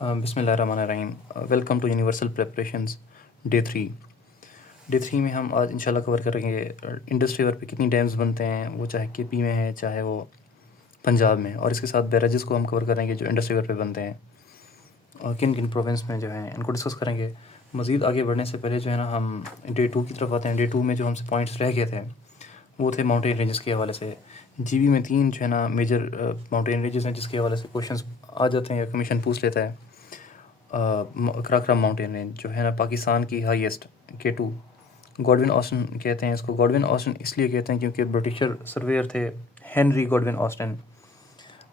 बिस्मिल्लाहिर्रहमानिर्रहीम। Welcome to universal preparations day three में हम आज इंशाल्लाह कवर करेंगे इंडस रिवर पे कितनी डैम्स बनते हैं, वो चाहे केपी में है चाहे वो पंजाब में, और इसके साथ बैराजेस को हम कवर करेंगे जो इंडस रिवर पे बनते हैं और किन किन प्रोविंस में जो है इनको डिस्कस करेंगे। मज़ीद आगे बढ़ने से पहले जो है ना हम डे टू की तरफ आते हैं। डे टू में जो हमसे पॉइंट्स रह गए थे वो थे माउंटेन रेंजेस के हवाले से। जीबी में 3 जो है ना मेजर माउंटेन रेंजेस हैं जिसके हवाले से क्वेश्चंस आ जाते हैं या कमीशन पूछ लेता है। कराकरम माउंटेन रेंज जो है ना पाकिस्तान की हाईएस्ट K2, गॉडविन ऑस्टन कहते हैं इसको। गॉडविन ऑस्टन इसलिए कहते हैं क्योंकि ब्रिटिशर सर्वेयर थे हेनरी गॉडविन ऑस्टन,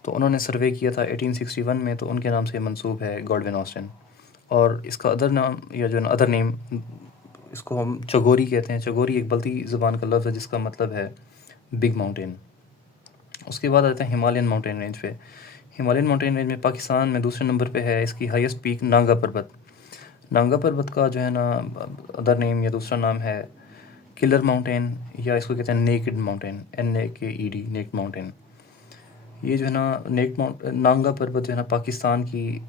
तो उन्होंने सर्वे किया था 1861 में, तो उनके नाम से मंसूब है गॉडविन ऑस्टन। और इसका अदर नाम या जो है ना अदर नेम, इसको हम चगोरी कहते हैं। चगोरी एक बल्ती ज़ुबान का लफ्ज़ है जिसका मतलब है बिग माउंटेन। उसके बाद आते हैं हिमालयन माउंटेन रेंज पे। हिमालयन माउंटेन रेंज में पाकिस्तान में दूसरे नंबर पे है इसकी हाईएस्ट पीक नांगा पर्वत। नांगा पर्वत का जो है ना अदर नेम या दूसरा नाम है किलर माउंटेन, या इसको कहते हैं naked mountain, NAKED, naked mountain. ये जो है ना नांगा पर्वत जो है ना पाकिस्तान की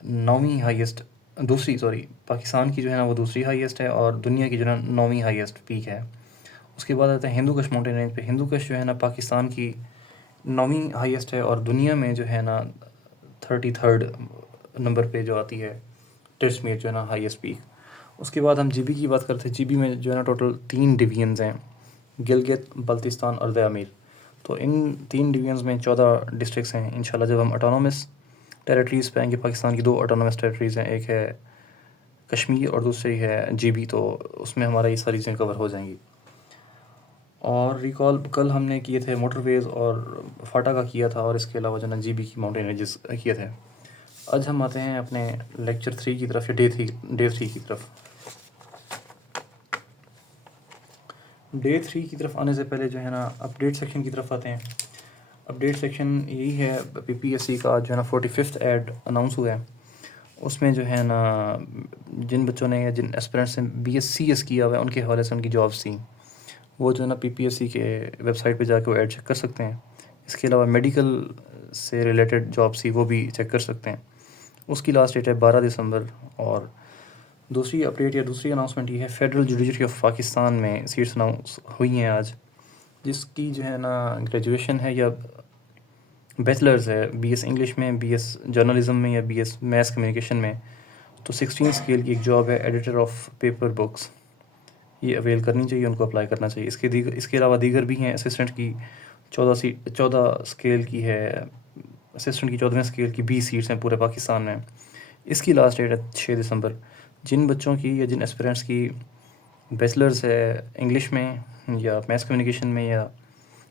नौवीं हाईएस्ट पाकिस्तान की जो है ना वो दूसरी हाईएस्ट है और दुनिया की जो है ना नौवीं हाईएस्ट पीक है। उसके बाद आता है हिंदू कुश माउंटेन रेंज पे। हिंदू कुश जो है ना पाकिस्तान की नौवीं हाईएस्ट है और दुनिया में जो है ना 33rd नंबर पे जो आती है टिस्मेर जो है ना हाईएस्ट पीक। उसके बाद हम जीबी की बात करते हैं। जीबी में जो है ना टोटल 3 डिवीजन्स हैं, गिलगित, बल्तिस्तान और दयामीर। तो इन 3 डिवीजन्स में 14 डिस्ट्रिक्ट्स हैं। इंशाल्लाह जब हम ऑटोनोमस टेरिटरीज़ पे आएंगे, पाकिस्तान की 2 ऑटोनोमस टेरिटरीज़ हैं, एक है कश्मीर और दूसरी है जीबी, तो उसमें हमारा ये सारी चीज़ें कवर हो जाएंगी। और रिकॉल कल हमने किए थे मोटरवेज़ और फाटा का किया था, और इसके अलावा जो ना जीबी की माउंटेन रेंजेस किए थे। आज हम आते हैं अपने लेक्चर 3 की तरफ या डे थ्री की तरफ। डे 3 की तरफ आने से पहले जो है ना अपडेट सेक्शन की तरफ आते हैं। अपडेट सेक्शन यही है, PPSC का जो है ना 45th ऐड अनाउंस हुआ है। उसमें जो है ना जिन बच्चों ने या जिन एस्पिरेंट्स ने BScs किया हुआ है उनके हवाले से उनकी जॉब्स थी, वो जो है ना PPSC के वेबसाइट पे जाकर वो ऐड चेक कर सकते हैं। इसके अलावा मेडिकल से रिलेटेड जॉब्स थी वो भी चेक कर सकते हैं। उसकी लास्ट डेट है 12 दिसंबर। और दूसरी अपडेट या दूसरी अनाउंसमेंट ये है, फेडरल जुडिशरी ऑफ पाकिस्तान में सीट्स अनाउंस हुई हैं आज, जिसकी जो है ना ग्रेजुएशन है या बैचलर्स है BS इंग्लिश में, BS जर्नलिज्म में या BS मैथ्स कम्युनिकेशन में, तो 16 स्केल की एक जॉब है एडिटर ऑफ पेपर बुक्स, ये अवेल करनी चाहिए, उनको अप्लाई करना चाहिए। इसके अलावा दीगर भी हैं। असिस्टेंट की 14 स्केल की है, असिस्टेंट की 14वें स्केल की 20 सीट्स हैं पूरे पाकिस्तान में। इसकी लास्ट डेट है 6 दिसंबर। जिन बच्चों की या जिन एस्पिरेंट्स की बैचलर्स है इंग्लिश में या मैथ्स कम्युनिकेशन में या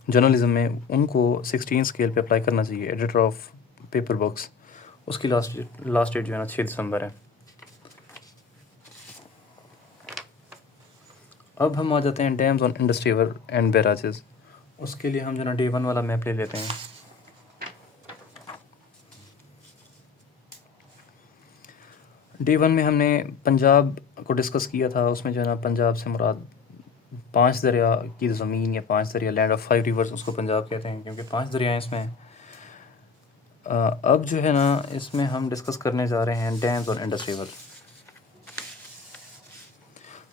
जर्नलिज्म में, उनको 16 स्केल पे अप्लाई करना चाहिए, एडिटर ऑफ पेपर बुक्स। उसकी लास्ट डेट जो है ना 6 दिसंबर है। अब हम आ जाते हैं dams on Indus river and barrages. उसके लिए हम जो ना डे 1 वाला मैप ले लेते हैं। डे 1 में हमने पंजाब को डिस्कस किया था। उसमें जो है ना पंजाब से मुराद 5 दरिया की ज़मीन या 5 दरिया, लैंड ऑफ 5 रिवर्स, उसको पंजाब कहते हैं क्योंकि 5 दरिया इसमें हैं। अब जो है ना इसमें हम डिस्कस करने जा रहे हैं डैम्स ऑन इंडस रिवर।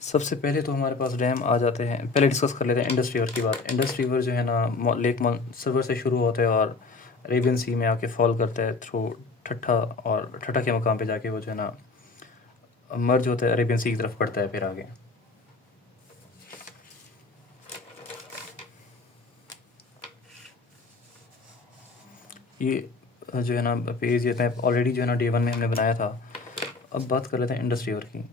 सबसे पहले तो हमारे पास डैम आ जाते हैं। पहले डिस्कस कर लेते हैं इंडस रिवर की बात। इंडस रिवर जो है ना लेक मनसवर से शुरू होता है और अरेबियन सी में आके फॉल करता है थ्रू ठट्ठा, और ठट्ठा के मकाम पे जाके वो जो है ना मर्ज होता है, अरेबियन सी की तरफ बढ़ता है फिर आगे। ये जो है ना पेज ये मैप ऑलरेडी जो है ना डे 1 में हमने बनाया था। अब बात कर लेते हैं इंडस रिवर की।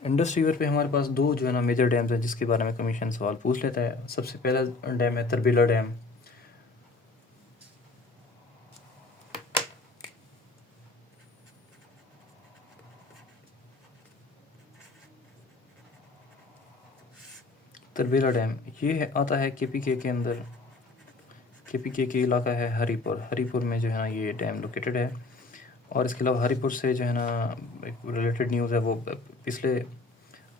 इंडस रिवर पे हमारे पास 2 जो है ना मेजर डैम्स हैं जिसके बारे में कमीशन सवाल पूछ लेता है। सबसे पहला डैम है तरबीला डैम। तरबीला डैम ये है, आता है KPK के अंदर। KPK के इलाका है हरीपुर। हरीपुर में जो है ना ये डैम लोकेटेड है। और इसके अलावा हरीपुर से जो है ना एक रिलेटेड न्यूज़ है, वो पिछले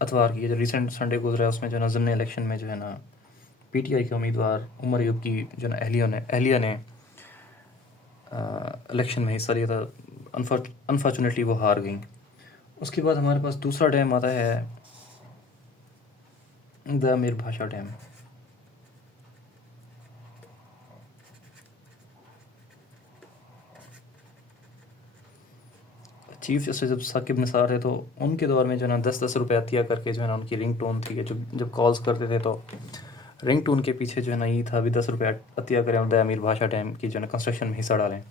अतवार की, जो रिसेंट संडे गुजरा है, उसमें जो है ना ज़िमनी इलेक्शन में जो है ना पीटीआई के उम्मीदवार उमर अयूब की जो ना अहलिया ने इलेक्शन में हिस्सा लिया था। अनफॉर्चुनेटली वो हार गई। उसके बाद हमारे पास दूसरा डैम आता है द अमीर भाषा डैम। चीफ जस्टिस जब साकिब निसार थे तो उनके दौर में जो है ना 10-10 रुपये अतिया करके जो है ना उनकी रिंग टोन थी, जब कॉल्स करते थे तो रिंग टोन के पीछे जो है ना ये था भी 10 रुपये अतिया करें और द अमीर भाषा डैम की जो है ना कंस्ट्रक्शन में हिस्सा डालें।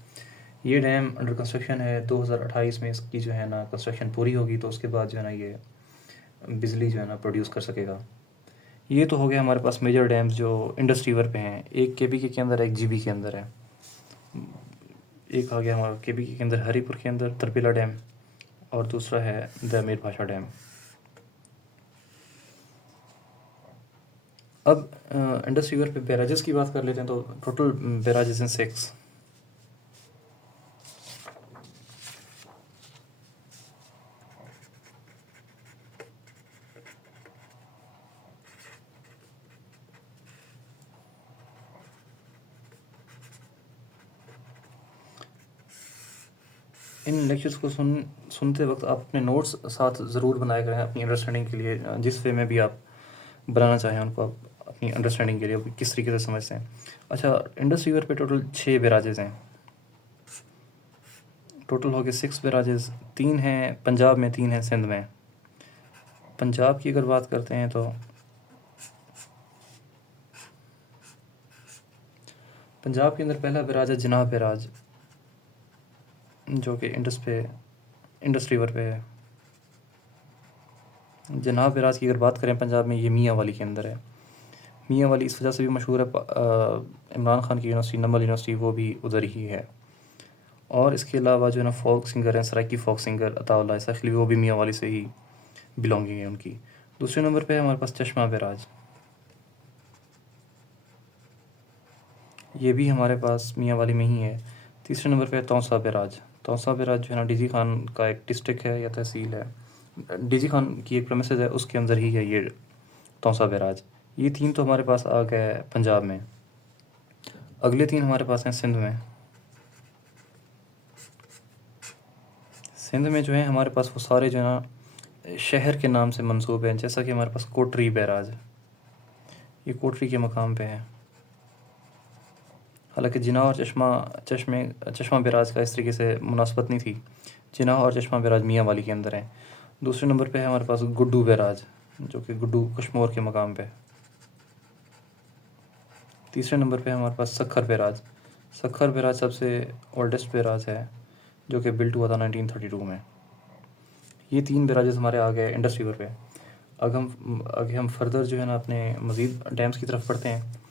ये डैम अंडर कंस्ट्रक्शन है। 2028 में इसकी जो है ना कंस्ट्रक्शन पूरी होगी तो उसके बाद जो है ना ये बिजली जो है ना प्रोड्यूस कर सकेगा। ये तो हो गया हमारे पास मेजर डैम्स जो इंडस रिवर पे हैं। एक केबीके के अंदर है, एक जीबी के अंदर है। एक आ गया हमारा केबीके के अंदर हरीपुर के अंदर तरपीला डैम, और दूसरा है द अमीर भाषा डैम। अब इंडस रिवर पे बैराजेस की बात कर लेते हैं तो टोटल बैराजेस हैं 6। इन लेक्चर्स को सुनते वक्त आप अपने नोट्स साथ ज़रूर बनाया करें अपनी अंडरस्टैंडिंग के लिए। जिस वे में भी आप बनाना चाहें उनको आप अपनी अंडरस्टैंडिंग के लिए किस तरीके से समझते हैं। अच्छा, इंडस रिवर पे टोटल 6 बैराजेस हैं। टोटल हो गए 6 बैराजेस। 3 हैं पंजाब में, 3 हैं सिंध में। पंजाब की अगर बात करते हैं तो पंजाब के अंदर पहला बैराज है जिनाब बैराज, जो कि इंडस रिवर पे है। जिनाब बैराज की अगर बात करें पंजाब में, ये मियाँ वाली के अंदर है। मियाँ वाली इस वजह से भी मशहूर है, इमरान खान की यूनिवर्सिटी नंबल यूनिवर्सिटी वो भी उधर ही है। और इसके अलावा जो है ना फोक सिंगर हैं, सराइकी फोक सिंगर अताउल्लाह इसखली, वो भी मियाँ वाली से ही बिलोंगिंग है उनकी। दूसरे नंबर पे है हमारे पास चश्मा बैराज, ये भी हमारे पास मियाँ वाली में ही है। तीसरे नंबर पे है तौसा बैराज। तौसा बैराज जो है ना डीजी खान का एक डिस्ट्रिक्ट है या तहसील है, डीजी खान की एक प्रेमिसेस है, उसके अंदर ही है ये तौसा बैराज। ये 3 तो हमारे पास आ गए पंजाब में। अगले 3 हमारे पास हैं सिंध में। सिंध में जो है हमारे पास वो सारे जो है ना शहर के नाम से मंसूब हैं। जैसा कि हमारे पास कोटरी बैराज, ये कोटरी के मकाम पे है। हालांकि जिनाह और चश्मा बैराज का इस तरीके से मुनासबत नहीं थी। जिनाह और चश्मा बैराज मियाँ वाली के अंदर हैं। दूसरे नंबर पे है हमारे पास गुड्डू बैराज, जो कि गुड्डू कश्मोर के मकाम पे। तीसरे नंबर पे है हमारे पास सखर बैराज। सखर बैराज सबसे ओल्डेस्ट बैराज है, जो कि बिल्ट हुआ था 1932 में। ये 3 बैराजेस हमारे आ गए इंडस रिवर पे। आगे हम फर्दर जो है ना अपने मज़ीद डैम्स की तरफ बढ़ते हैं।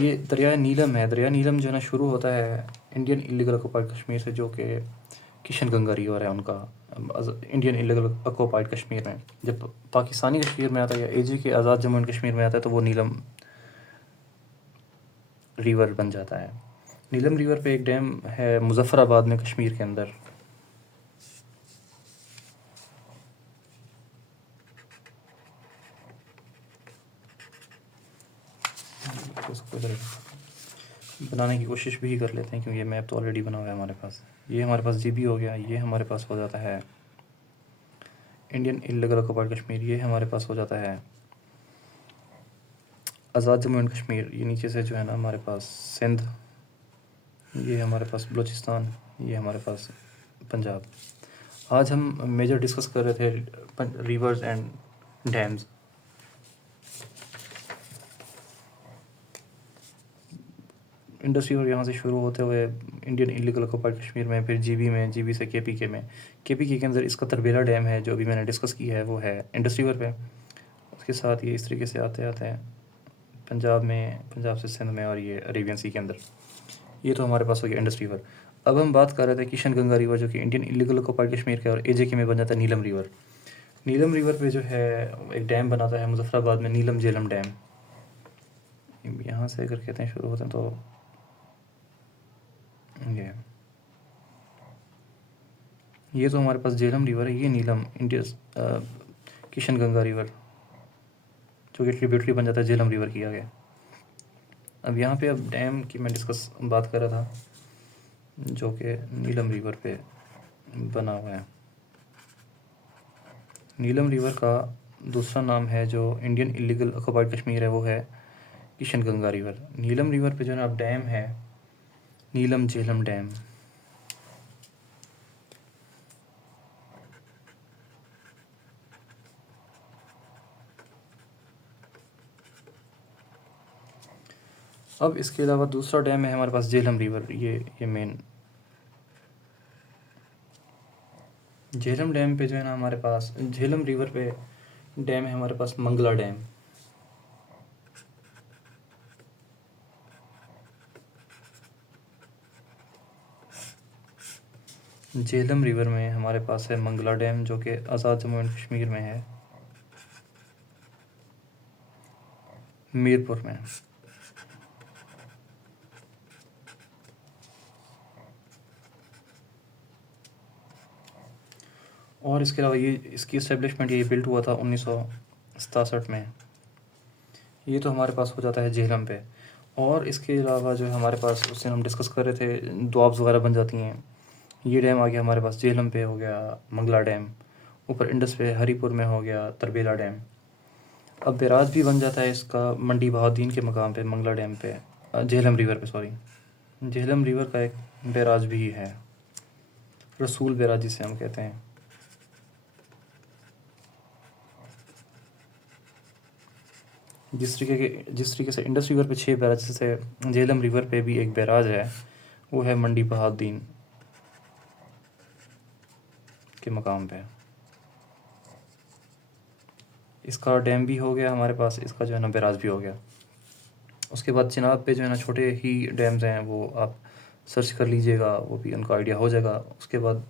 ये दरिया नीलम है। दरिया नीलम जो है ना शुरू होता है इंडियन इलीगल ऑक्युपाइड कश्मीर से, जो कि किशन गंगा रिवर है उनका इंडियन इलीगल ऑक्युपाइड कश्मीर में। जब पाकिस्तानी कश्मीर में आता है या एजी के आज़ाद जम्मू एंड कश्मीर में आता है तो वो नीलम रिवर बन जाता है। नीलम रिवर पे एक डैम है मुजफ्फराबाद में, कश्मीर के अंदर। उसको इधर बनाने की कोशिश भी कर लेते हैं, क्योंकि ये मैप तो ऑलरेडी बना हुआ है हमारे पास। ये हमारे पास जीबी हो गया। ये हमारे पास हो जाता है इंडियन इलीगल ऑक्युपाइड कश्मीर। ये हमारे पास हो जाता है आज़ाद जम्मू एंड कश्मीर। ये नीचे से जो है ना हमारे पास सिंध, ये हमारे पास बलूचिस्तान, ये हमारे पास पंजाब। आज हम मेजर डिस्कस कर रहे थे रिवर्स एंड डैम्स। इंडस्ट्री और यहाँ से शुरू होते हुए इंडियन इलीगल ऑक्युपाइड कश्मीर में, फिर जीबी में, जीबी से केपीके में। केपीके के अंदर इसका तरबेला डैम है जो अभी मैंने डिस्कस किया है, वो है इंडस रिवर पे। उसके साथ ये इस तरीके से आते आते हैं पंजाब में, पंजाब से सिंध में, और ये अरेबियन सी के अंदर। ये तो हमारे पास हो गया इंडस रिवर। अब हम बात कर रहे थे किशन गंगा रिवर, जो कि इंडियन इलीगल ऑक्युपाइड कश्मीर का, और एजेके में बन जाता है नीलम रिवर। नीलम रिवर पे जो है एक डैम बनाता है मुजफ्फराबाद में, नीलम झेलम डैम। यहाँ से अगर कहते हैं शुरू होते हैं तो ये तो हमारे पास झेलम रिवर है। ये नीलम इंडिया किशन गंगा रिवर। जो कि ट्रिब्यूटरी बन जाता है झेलम रिवर की आगे। अब यहाँ पे अब डैम की मैं बात कर रहा था, जो कि नीलम रिवर पे बना हुआ है। नीलम रिवर का दूसरा नाम है जो इंडियन इलीगल ऑक्युपाइड कश्मीर है, वो है किशन गंगा रिवर। नीलम रिवर पे जो है ना अब डैम है नीलम झेलम डैम। अब इसके अलावा दूसरा डैम है हमारे पास झेलम रिवर, ये मेन झेलम डैम पे जो है ना हमारे पास झेलम रिवर पे डैम है हमारे पास मंगला डैम। झेलम रिवर में हमारे पास है मंगला डैम, जो कि आज़ाद जम्मू एंड कश्मीर में है, मीरपुर में। और इसके अलावा इसकी इस्टेब्लिशमेंट ये बिल्ट हुआ था 1967 में। ये तो हमारे पास हो जाता है झेलम पे। और इसके अलावा जो है हमारे पास, उससे हम डिस्कस कर रहे थे, दोआब्स वगैरह बन जाती हैं। ये डैम आ गया हमारे पास झेलम पे, हो गया मंगला डैम। ऊपर इंडस पे हरीपुर में हो गया तरबेला डैम। अब बैराज भी बन जाता है इसका मंडी बहाउद्दीन के मकाम पे, मंगला डैम पे, झेलम रिवर पे, सॉरी। झेलम रिवर का एक बैराज भी है, रसूल बैराज जिसे हम कहते हैं। जिस तरीके से इंडस रिवर पे 6 बैराज से झेलम रिवर पे भी एक बैराज है, वो है मंडी बहाउद्दीन के मकाम पे। इसका डैम भी हो गया हमारे पास, इसका जो है ना बैराज भी हो गया। उसके बाद चिनाब पे जो है ना छोटे ही डैम्स हैं, वो आप सर्च कर लीजिएगा, वो भी उनका आइडिया हो जाएगा। उसके बाद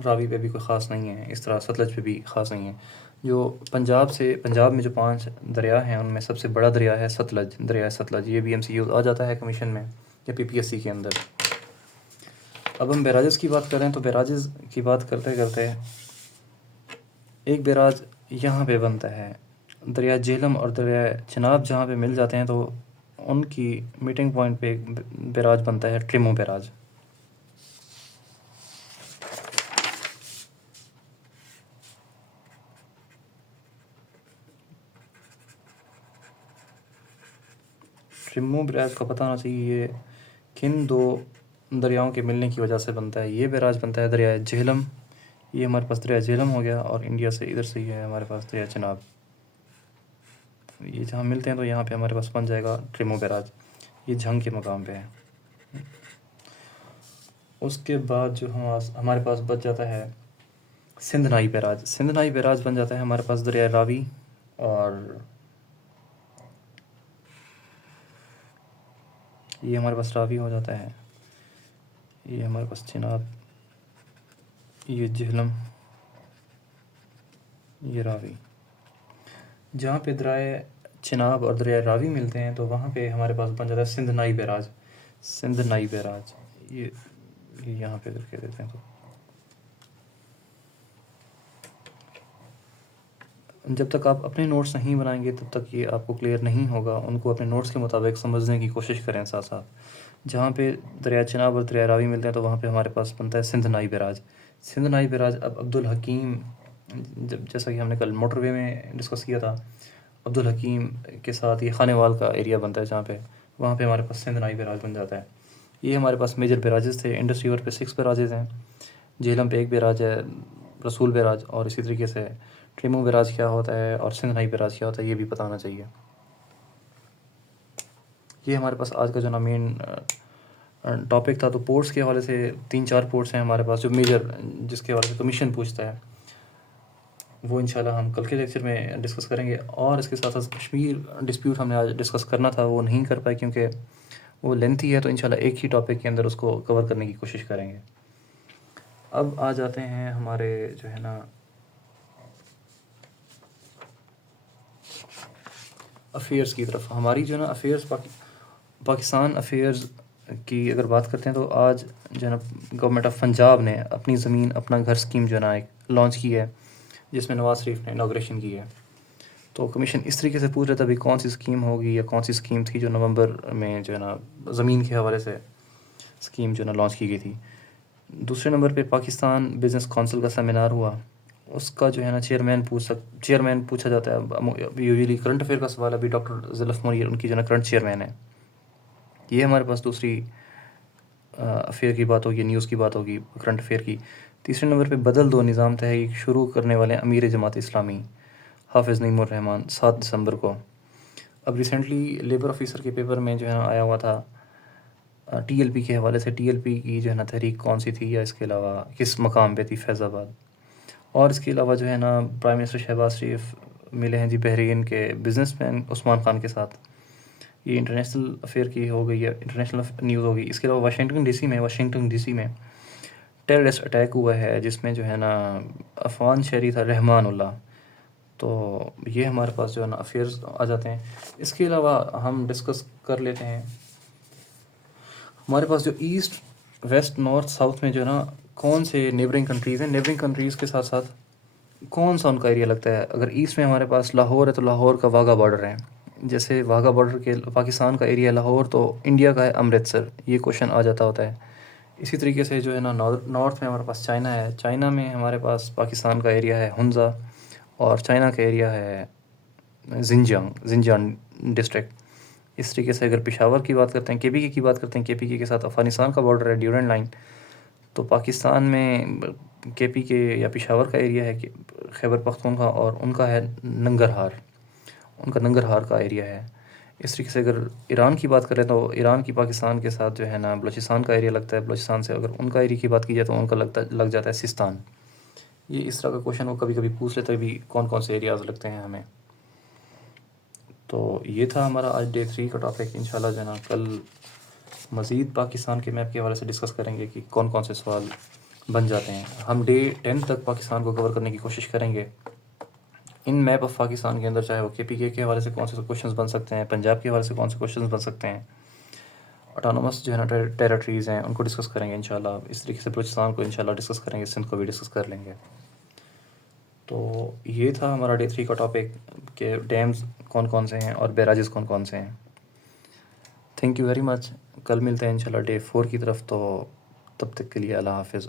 रावी पे भी कोई ख़ास नहीं है, इस तरह सतलज पे भी ख़ास नहीं है। जो पंजाब में जो 5 दरिया हैं, उनमें सबसे बड़ा दरिया है सतलज, दरिया सतलज। ये भी MCQ आ जाता है कमीशन में या PPSC के अंदर। अब हम बैराजेस की बात करें तो बैराजेस की बात करते करते एक बैराज यहाँ पे बनता है, दरिया झेलम और दरिया चिनाब जहाँ पे मिल जाते हैं, तो उनकी मीटिंग पॉइंट पे एक बैराज बनता है, ट्रिमो बैराज। ट्रिमो बैराज का पता होना चाहिए ये किन 2 दरियाओं के मिलने की वजह से बनता है। ये बैराज बनता है दरिया झेलम, ये हमारे पास दरिया झेलम हो गया, और इंडिया से इधर से ही है हमारे पास दरिया चिनाब। ये जहाँ मिलते हैं तो यहाँ पे हमारे पास बन जाएगा ट्रिमो बैराज, ये झंग के मकाम पे है। उसके बाद जो हमारे पास बच जाता है सिंधनाई बैराज। सिंधनाई बैराज बन जाता है हमारे पास दरिया रावी, और ये हमारे पास रावी हो जाता है, ये हमारे पास चिनाब, ये झेलम, ये रावी। जहाँ पे दरिया चिनाब और दरिया रावी मिलते हैं, तो वहाँ पे हमारे पास बन जाता है सिंधनाई बैराज। सिंधनाई बैराज ये यहाँ पे करके देते हैं। तो जब तक आप अपने नोट्स नहीं बनाएंगे तब तक ये आपको क्लियर नहीं होगा। उनको अपने नोट्स के मुताबिक समझने की कोशिश करें साथ साथ। जहाँ पे दरिया चिनाब और दरिया रावी मिलते हैं, तो वहाँ पे हमारे पास बनता है सिंधनाई बैराज। सिंधनाई बैराज अब अब्दुल हकीम, जैसा कि हमने कल मोटरवे में डिस्कस किया था, अब्दुल हकीम के साथ ये खानेवाल का एरिया बनता है, जहाँ पे वहाँ पे हमारे पास सिंधनाई बैराज बन जाता है। ये हमारे पास मेजर बैराजेस थे। इंडस रिवर पे 6 बैराजेस हैं, झेलम पे 1 बैराज है, रसूल बैराज, और इसी तरीके से ट्रिमो बैराज क्या होता है और सिंधनाई बैराज क्या होता है, ये भी पता होना चाहिए। ये हमारे पास आज का जो ना मेन टॉपिक था। तो पोर्ट्स के हवाले से 3-4 पोर्ट्स हैं हमारे पास जो मेजर, जिसके हवाले से कमीशन पूछता है, वो इंशाल्लाह हम कल के लेक्चर में डिस्कस करेंगे। और इसके साथ साथ कश्मीर डिस्प्यूट हमने आज डिस्कस करना था, वो नहीं कर पाए क्योंकि वो लेंथी है। तो इंशाल्लाह एक ही टॉपिक के अंदर उसको कवर करने की कोशिश करेंगे। अब आ जाते हैं हमारे जो है ना अफेयर्स की तरफ। हमारी जो ना अफेयर्स पाकिस्तान अफेयर्स की अगर बात करते हैं, तो आज जो है ना गवर्नमेंट ऑफ पंजाब ने अपनी ज़मीन अपना घर स्कीम जो है ना एक लॉन्च की है, जिसमें नवाज़ शरीफ ने इनाग्रेशन की है। तो कमीशन इस तरीके से पूछ रहा था अभी कौन सी स्कीम होगी या कौन सी स्कीम थी जो नवंबर में जो है ना ज़मीन के हवाले से स्कीम जो है ना लॉन्च की गई थी। दूसरे नंबर पे पाकिस्तान बिज़नेस काउंसिल का सेमिनार हुआ, उसका जो है ना चेयरमैन पूछा जाता है। यूजुअली करंट अफेयर का सवाल अभी डॉक्टर ज़ुल्फ़ मुनीर उनकी जो है ना करंट चेयरमैन है। ये हमारे पास दूसरी अफेयर की बात होगी, न्यूज़ की बात होगी करंट अफेयर की। तीसरे नंबर पे बदल दो निज़ाम तहरीक शुरू करने वाले अमीर जमात इस्लामी हाफिज़ नईमुर रहमान 7 दिसंबर को। अब रिसेंटली लेबर ऑफिसर के पेपर में जो है ना आया हुआ था टीएलपी के हवाले से, टीएलपी की जो है ना तहरीक कौन सी थी या इसके अलावा किस मकाम पे थी फैज़ाबाद। और इसके अलावा जो है ना प्राइम मिनिस्टर शहबाज शरीफ मिले हैं जी बहरीन के बिजनेसमैन उस्मान खान के साथ। ये इंटरनेशनल अफेयर की हो गई है, इंटरनेशनल न्यूज़ होगी। इसके अलावा वाशिंगटन डीसी में टेररिस्ट अटैक हुआ है जिसमें जो है ना अफगान शहरी था रहमानुल्लाह। तो ये हमारे पास जो है ना अफेयर्स आ जाते हैं। इसके अलावा हम डिस्कस कर लेते हैं हमारे पास जो ईस्ट वेस्ट नॉर्थ साउथ में जो है ना कौन से नेबरिंग कंट्रीज़ हैं। नेबरिंग कंट्रीज़ के साथ साथ कौन सा उनका एरिया लगता है। अगर ईस्ट में हमारे पास लाहौर है तो लाहौर का वाघा बॉर्डर है। जैसे वाघा बॉर्डर के पाकिस्तान का एरिया लाहौर, तो इंडिया का है अमृतसर। ये क्वेश्चन आ जाता होता है। इसी तरीके से जो है ना नॉर्थ में हमारे पास चाइना है। चाइना में हमारे पास पाकिस्तान का एरिया है हुंजा और चाइना का एरिया है जिनजियांग डिस्ट्रिक्ट। इस तरीके से अगर पेशावर की बात करते हैं, केपीके की बात करते हैं, केपीके के साथ अफ़गानिस्तान का बॉर्डर है ड्यूरेंट लाइन। तो पाकिस्तान में केपीके या पेशावर का एरिया है खैबर पख्तूनख्वा और उनका है नंगरहार, उनका नंगरहार का एरिया है। इस तरीके से अगर ईरान की बात करें तो ईरान की पाकिस्तान के साथ जो है ना बलूचिस्तान का एरिया लगता है। बलूचिस्तान से अगर उनका एरिया की बात की जाए तो उनका लग जाता है सिस्तान। ये इस तरह का क्वेश्चन वो कभी कभी पूछ लेते हैं भी कौन कौन से एरियाज़ लगते हैं हमें। तो ये था हमारा आज डे 3 का टॉपिक। इंशाल्लाह जो है ना कल मज़ीद पाकिस्तान के मैप के हवाले से डिस्कस करेंगे कि कौन कौन से सवाल बन जाते हैं। हम डे 10 तक पाकिस्तान को कवर करने की कोशिश करेंगे। इन मैप ऑफ पाकिस्तान के अंदर चाहे वो केपीके के हवाले से कौन से क्वेश्चंस बन सकते हैं, पंजाब के हवाले से कौन से क्वेश्चंस बन सकते हैं, ऑटोनमस जो है ना टेरिटरीज़ हैं उनको डिस्कस करेंगे इंशाल्लाह। इस तरीके से बलूचिस्तान को इंशाल्लाह डिस्कस करेंगे, सिंध को भी डिस्कस कर लेंगे। तो ये था हमारा डे 3 का टॉपिक कि डैम्स कौन कौन से हैं और बैराजेस कौन कौन से हैं। Thank you very much. कल मिलते हैं इंशाल्लाह डे 4 की तरफ। तो तब तक के लिए अल्लाह हाफिज़।